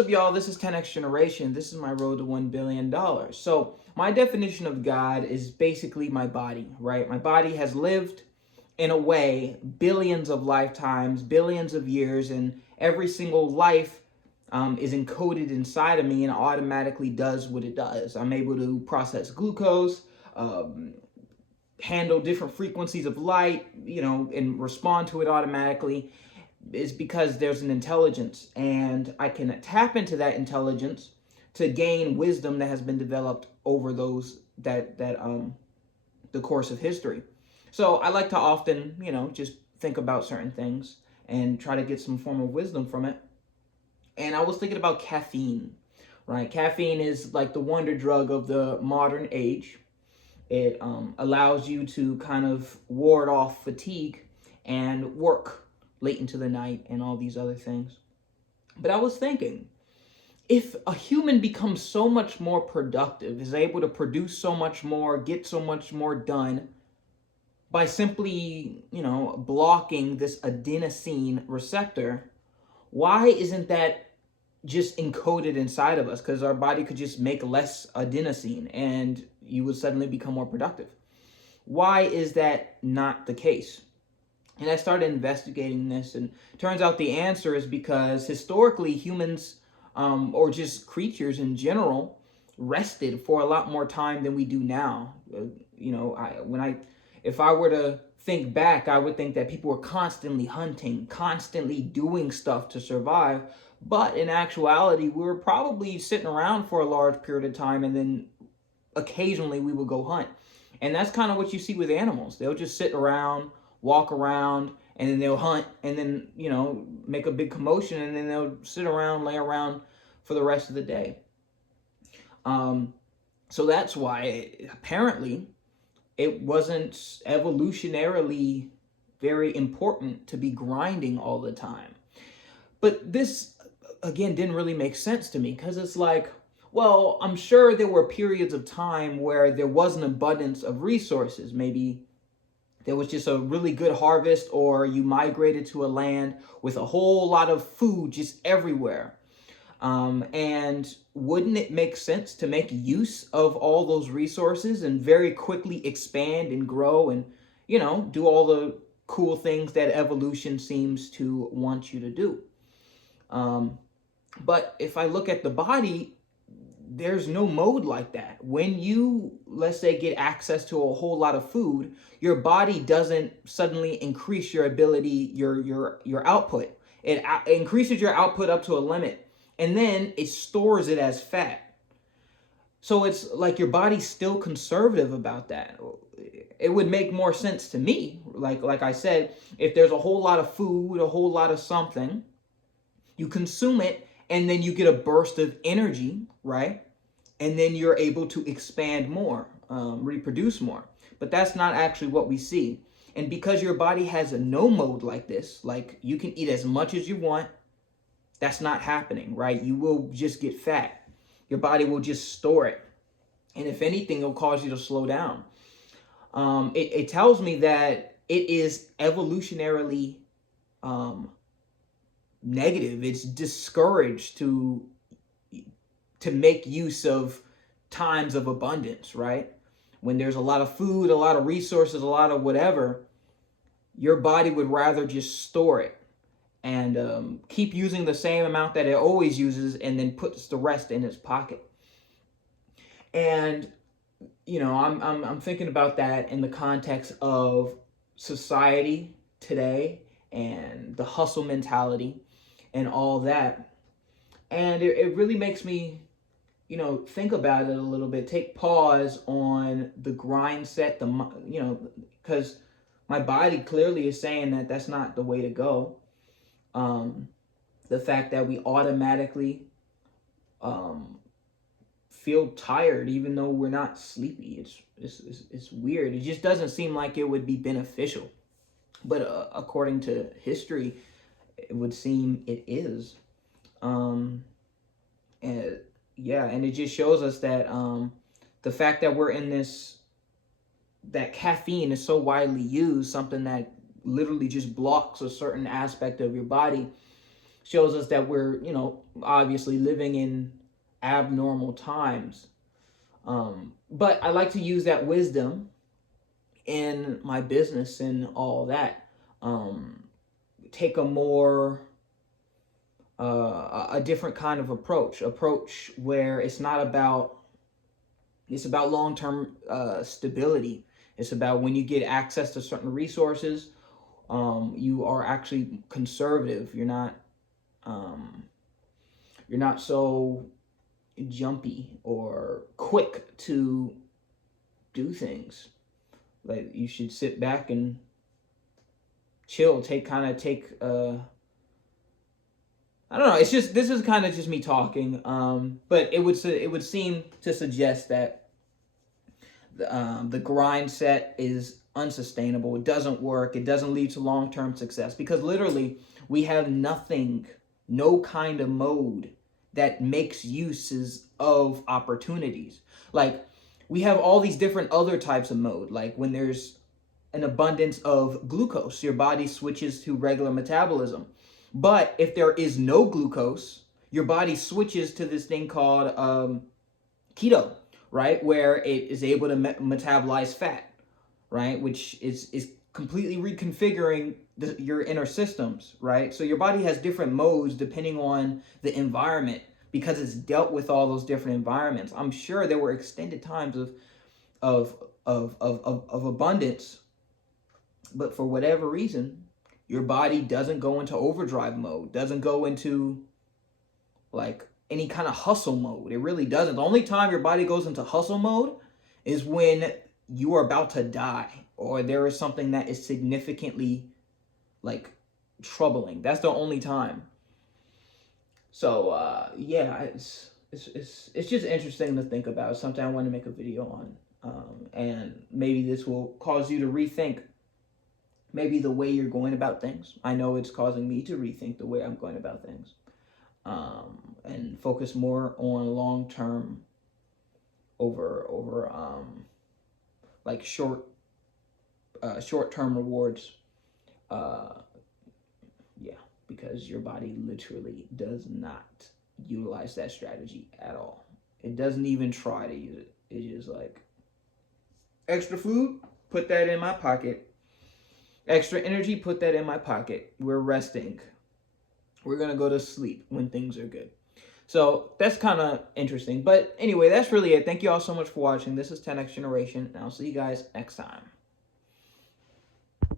What's up, y'all? This is 10X Generation. This is my road to $1 billion. So, my definition of God is basically my body, right? My body has lived in a way billions of lifetimes, billions of years, and every single life is encoded inside of me and automatically does what it does. I'm able to process glucose, um, handle different frequencies of light, and respond to it automatically. Is because there's an intelligence, and I can tap into that intelligence to gain wisdom that has been developed over the course of history. So I like to often, just think about certain things and try to get some form of wisdom from it. And I was thinking about caffeine, right? Caffeine is like the wonder drug of the modern age. It allows you to kind of ward off fatigue and work late into the night and all these other things. But I was thinking, if a human becomes so much more productive, is able to produce so much more, get so much more done by simply, blocking this adenosine receptor, why isn't that just encoded inside of us? Because our body could just make less adenosine and you would suddenly become more productive. Why is that not the case? And I started investigating this, and turns out the answer is because historically humans, or just creatures in general, rested for a lot more time than we do now. If I were to think back, I would think that people were constantly hunting, constantly doing stuff to survive. But in actuality, we were probably sitting around for a large period of time, and then occasionally we would go hunt. And that's kind of what you see with animals. They'll just sit around, walk around, and then they'll hunt, and then, make a big commotion, and then they'll sit around, lay around for the rest of the day. So that's why apparently it wasn't evolutionarily very important to be grinding all the time. But this, again, didn't really make sense to me, because it's like, well, I'm sure there were periods of time where there was an abundance of resources. Maybe there was just a really good harvest, or you migrated to a land with a whole lot of food just everywhere. And wouldn't it make sense to make use of all those resources and very quickly expand and grow and, do all the cool things that evolution seems to want you to do? But if I look at the body, there's no mode like that. When you, let's say, get access to a whole lot of food, your body doesn't suddenly increase your ability, your output. It increases your output up to a limit, and then it stores it as fat. So it's like your body's still conservative about that. It would make more sense to me, like I said, if there's a whole lot of food, a whole lot of something, you consume it, and then you get a burst of energy, right? And then you're able to expand more, reproduce more. But that's not actually what we see. And because your body has a no mode like this, like you can eat as much as you want, that's not happening, right? You will just get fat. Your body will just store it. And if anything, it'll cause you to slow down. It tells me that it is evolutionarily negative. It's discouraged to make use of times of abundance, right? When there's a lot of food, a lot of resources, a lot of whatever, your body would rather just store it and keep using the same amount that it always uses, and then puts the rest in its pocket. And I'm thinking about that in the context of society today and the hustle mentality and all that. And it really makes me, think about it a little bit, take pause on the grind set, because my body clearly is saying that that's not the way to go. The fact that we automatically feel tired even though we're not sleepy, it's weird. It just doesn't seem like it would be beneficial. But according to history, it would seem it is. And it just shows us that the fact that we're in this, that caffeine is so widely used, something that literally just blocks a certain aspect of your body, shows us that we're, obviously living in abnormal times. But I like to use that wisdom in my business and all that. Take a more a different kind of approach where it's about long-term stability. It's about when you get access to certain resources, you are actually conservative. You're not so jumpy or quick to do things. Like, you should sit back and chill, take I don't know. It's just, this is kind of just me talking. But it would seem to suggest that the grind set is unsustainable. It doesn't work. It doesn't lead to long-term success, because literally we have nothing, no kind of mode that makes uses of opportunities. Like, we have all these different other types of mode. Like, when there's an abundance of glucose, your body switches to regular metabolism. But if there is no glucose, your body switches to this thing called keto, right? Where it is able to metabolize fat, right? Which is completely reconfiguring your inner systems, right? So your body has different modes depending on the environment, because it's dealt with all those different environments. I'm sure there were extended times of abundance, but for whatever reason, your body doesn't go into overdrive mode, doesn't go into like any kind of hustle mode. It really doesn't. The only time your body goes into hustle mode is when you are about to die, or there is something that is significantly like troubling. That's the only time. So yeah, it's just interesting to think about. It's something I want to make a video on, and maybe this will cause you to rethink maybe the way you're going about things. I know it's causing me to rethink the way I'm going about things, and focus more on long term over like short term rewards. Yeah, because your body literally does not utilize that strategy at all. It doesn't even try to use it. It's just like, extra food, put that in my pocket. Extra energy, put that in my pocket. We're resting. We're going to go to sleep when things are good. So that's kind of interesting. But anyway, that's really it. Thank you all so much for watching. This is 10X Generation, and I'll see you guys next time.